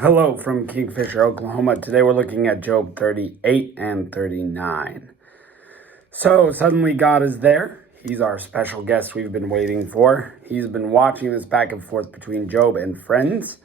Hello from Kingfisher, Oklahoma. Today we're looking at Job 38 and 39. So suddenly God is there. He's our special guest we've been waiting for. He's been watching this back and forth between Job and friends,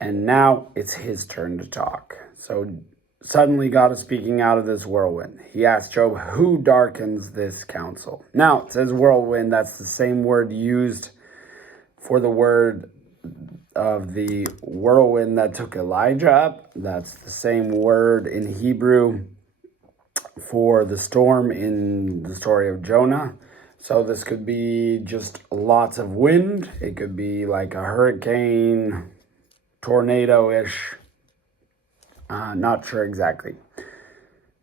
and now it's his turn to talk. So suddenly God is speaking out of this whirlwind. He asks Job, who darkens this counsel? Now it says whirlwind. That's the same word used for the word of the whirlwind that took Elijah up. That's the same word in Hebrew for the storm in the story of Jonah. So this could be just lots of wind. It could be like a hurricane, tornado-ish. Not sure exactly.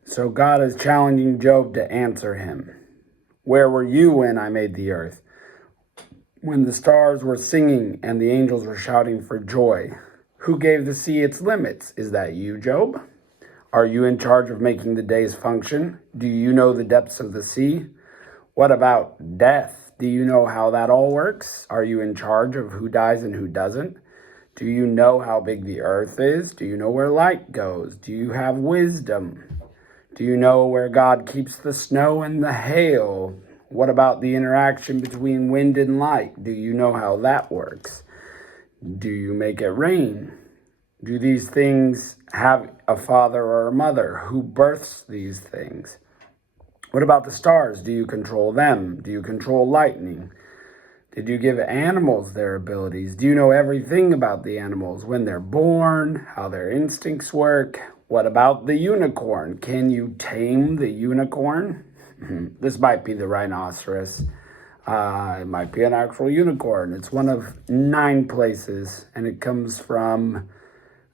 So God is challenging Job to answer him. Where were you when I made the earth? When the stars were singing and the angels were shouting for joy? Who gave the sea its limits? Is that you, Job? Are you in charge of making the days function? Do you know the depths of the sea? What about death? Do you know how that all works? Are you in charge of who dies and who doesn't? Do you know how big the earth is? Do you know where light goes? Do you have wisdom? Do you know where God keeps the snow and the hail? What about the interaction between wind and light? Do you know how that works? Do you make it rain? Do these things have a father or a mother? Who births these things? What about the stars? Do you control them? Do you control lightning? Did you give animals their abilities? Do you know everything about the animals? When they're born, how their instincts work? What about the unicorn? Can you tame the unicorn? This might be the rhinoceros. It might be an actual unicorn. It's one of 9 places, and it comes from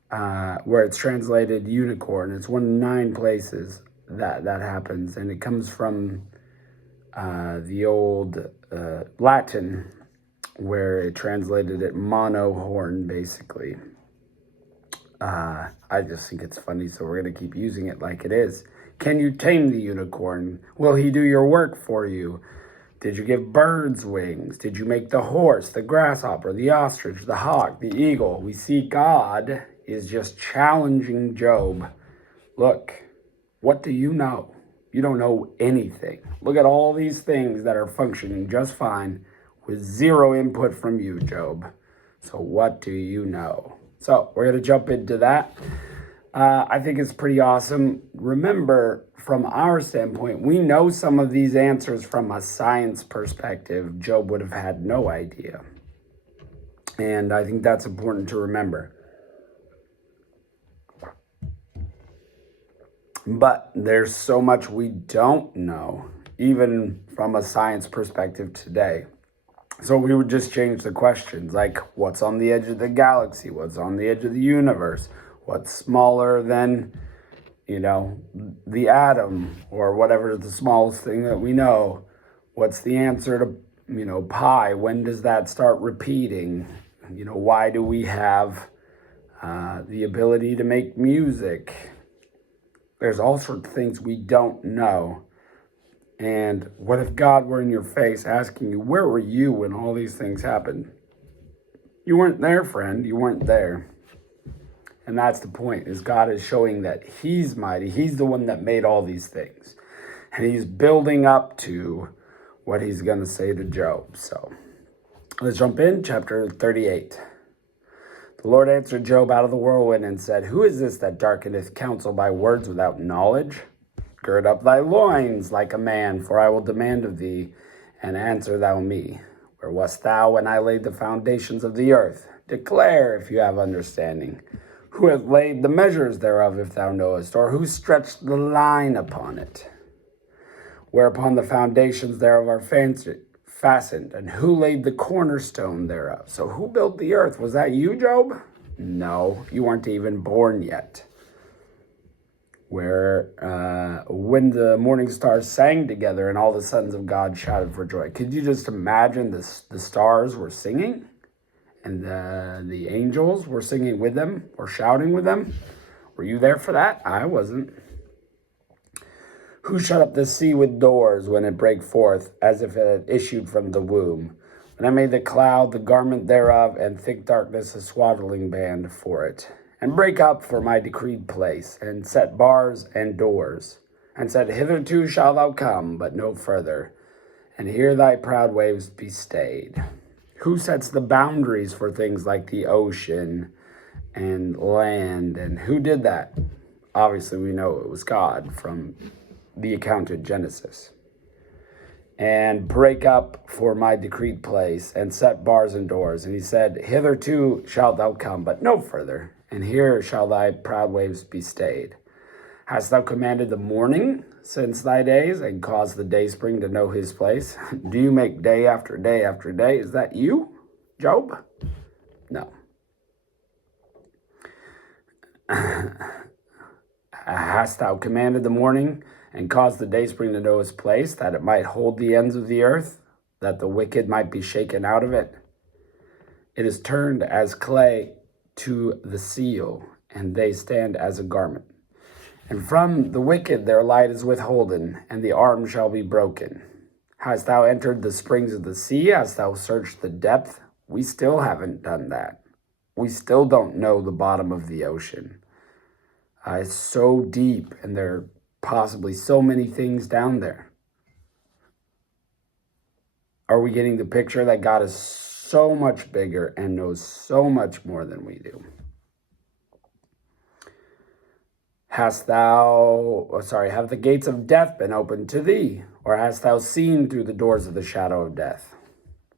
where it's translated unicorn. It's one of 9 places that happens, and it comes from the old Latin, where it translated it monohorn, basically. I just think it's funny, so we're going to keep using it like it is. Can you tame the unicorn? Will he do your work for you? Did you give birds wings? Did you make the horse, the grasshopper, the ostrich, the hawk, the eagle? We see God is just challenging Job. Look, what do you know? You don't know anything. Look at all these things that are functioning just fine with 0 input from you, Job. So what do you know? So we're going to jump into that. I think it's pretty awesome. Remember, from our standpoint, we know some of these answers from a science perspective. Job would have had no idea. And I think that's important to remember. But there's so much we don't know, even from a science perspective today. So we would just change the questions, like what's on the edge of the galaxy? What's on the edge of the universe? What's smaller than, the atom, or whatever the smallest thing that we know? What's the answer to, pi? When does that start repeating? Why do we have the ability to make music? There's all sorts of things we don't know. And what if God were in your face asking you, where were you when all these things happened? You weren't there, friend. You weren't there. And that's the point, is God is showing that he's mighty. He's the one that made all these things. And he's building up to what he's going to say to Job. So let's jump in, chapter 38. The Lord answered Job out of the whirlwind and said, who is this that darkeneth counsel by words without knowledge? Gird up thy loins like a man, for I will demand of thee, and answer thou me. Where wast thou when I laid the foundations of the earth? Declare if you have understanding. Who hath laid the measures thereof, if thou knowest, or who stretched the line upon it? Whereupon the foundations thereof are fastened, and who laid the cornerstone thereof? So who built the earth? Was that you, Job? No, you weren't even born yet. When the morning stars sang together and all the sons of God shouted for joy. Could you just imagine the stars were singing and the angels were singing with them or shouting with them? Were you there for that? I wasn't. Who shut up the sea with doors when it brake forth, as if it had issued from the womb? When I made the cloud the garment thereof, and thick darkness a swaddling band for it. and break up for my decreed place, and set bars and doors, and said, Hitherto shalt thou come, but no further, and here thy proud waves be stayed. Who sets the boundaries for things like the ocean and land, and who did that? Obviously, we know it was God from the account of Genesis. And break up for my decreed place, and set bars and doors. And he said, Hitherto shalt thou come, but no further, and here shall thy proud waves be stayed. Hast thou commanded the morning since thy days, and caused the dayspring to know his place? Do you make day after day after day? Is that you, Job? No. Hast thou commanded the morning, and caused the dayspring to know his place, that it might hold the ends of the earth, that the wicked might be shaken out of it? It is turned as clay to the seal, and they stand as a garment. And from the wicked their light is withholden, and the arm shall be broken. Hast thou entered the springs of the sea? Hast thou searched the depth? We still haven't done that. We still don't know the bottom of the ocean. It's so deep, and there are possibly so many things down there. Are we getting the picture that God is so much bigger and knows so much more than we do? Have the gates of death been opened to thee? Or hast thou seen through the doors of the shadow of death?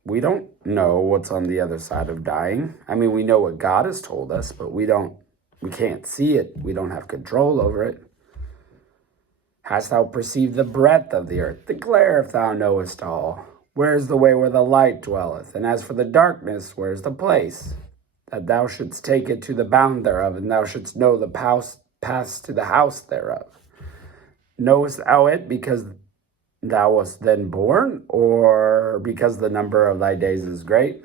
We don't know what's on the other side of dying. I mean, we know what God has told us, but we can't see it. We don't have control over it. Hast thou perceived the breadth of the earth? Declare if thou knowest all. Where is the way where the light dwelleth? And as for the darkness, where is the place? That thou shouldst take it to the bound thereof, and thou shouldst know the pass to the house thereof. Knowest thou it because thou wast then born, or because the number of thy days is great?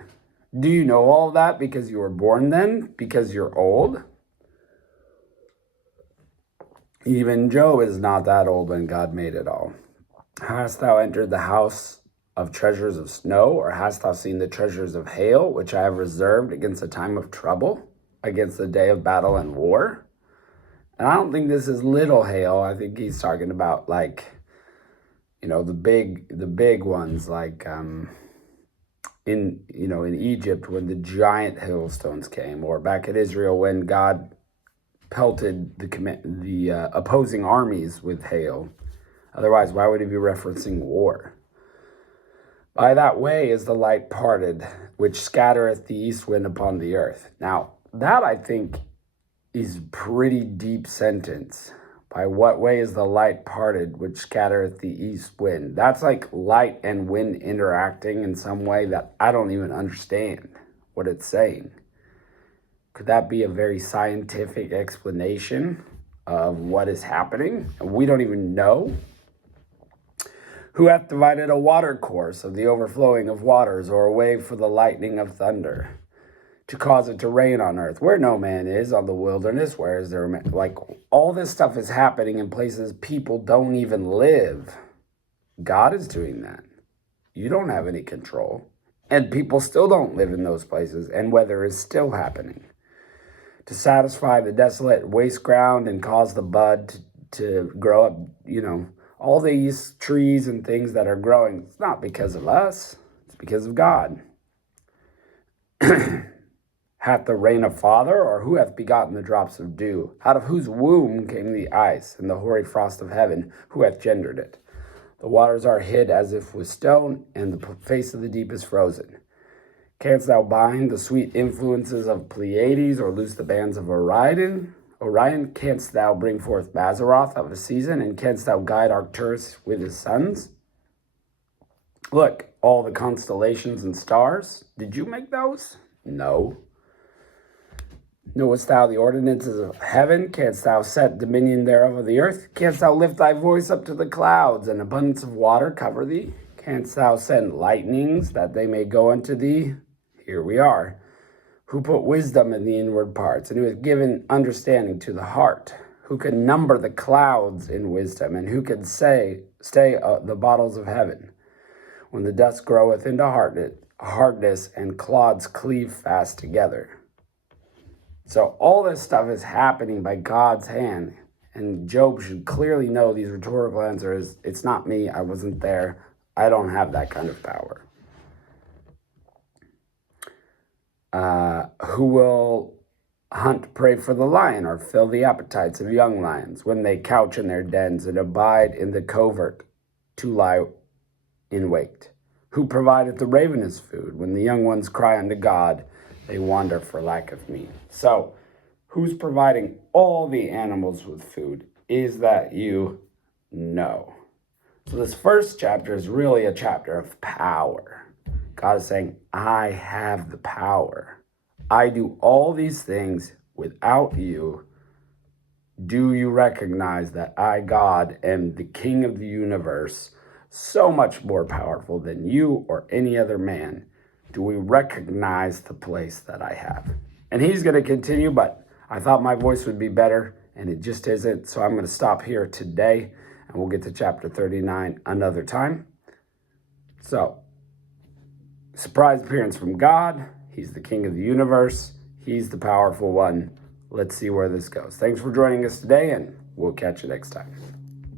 Do you know all that because you were born then, because you're old? Even Job is not that old when God made it all. Hast thou entered the house of treasures of snow, or hast thou seen the treasures of hail, which I have reserved against the time of trouble, against the day of battle and war? And I don't think this is little hail. I think he's talking about the big ones, like in Egypt when the giant hailstones came, or back in Israel when God pelted the opposing armies with hail. Otherwise, why would he be referencing war? By that way is the light parted, which scattereth the east wind upon the earth. Now, that I think is pretty deep sentence. By what way is the light parted, which scattereth the east wind? That's like light and wind interacting in some way that I don't even understand what it's saying. Could that be a very scientific explanation of what is happening? And we don't even know. Who hath divided a water course of the overflowing of waters, or a way for the lightning of thunder, to cause it to rain on earth, where no man is, on the wilderness, where is there man? Like, all this stuff is happening in places people don't even live. God is doing that. You don't have any control. And people still don't live in those places, and weather is still happening. To satisfy the desolate waste ground and cause the bud to grow up, all these trees and things that are growing, it's not because of us, it's because of God. Hath the rain a father, or who hath begotten the drops of dew? Out of whose womb came the ice, and the hoary frost of heaven? Who hath gendered it? The waters are hid as if with stone, and the face of the deep is frozen. Canst thou bind the sweet influences of Pleiades, or loose the bands of Orion? Canst thou bring forth Mazzaroth of a season, and canst thou guide Arcturus with his sons? Look, all the constellations and stars, did you make those? No. Knowest thou the ordinances of heaven? Canst thou set dominion thereof of the earth? Canst thou lift thy voice up to the clouds, and abundance of water cover thee? Canst thou send lightnings, that they may go unto thee? Here we are. Who put wisdom in the inward parts, and who hath given understanding to the heart? Who can number the clouds in wisdom, and who can stay the bottles of heaven? When the dust groweth into hardness, and clods cleave fast together. So all this stuff is happening by God's hand. And Job should clearly know these rhetorical answers. It's not me. I wasn't there. I don't have that kind of power. Who will hunt prey for the lion or fill the appetites of young lions when they couch in their dens and abide in the covert to lie in wait? Who provideth the ravenous food when the young ones cry unto God? They wander for lack of meat. So, who's providing all the animals with food? Is that you? No. So this first chapter is really a chapter of power. God is saying, I have the power. I do all these things without you. Do you recognize that I, God, am the King of the universe, so much more powerful than you or any other man? Do we recognize the place that I have? And he's going to continue, but I thought my voice would be better, and it just isn't. So I'm going to stop here today, and we'll get to chapter 39 another time. So, surprise appearance from God. He's the King of the universe. He's the powerful one. Let's see where this goes. Thanks for joining us today, and we'll catch you next time.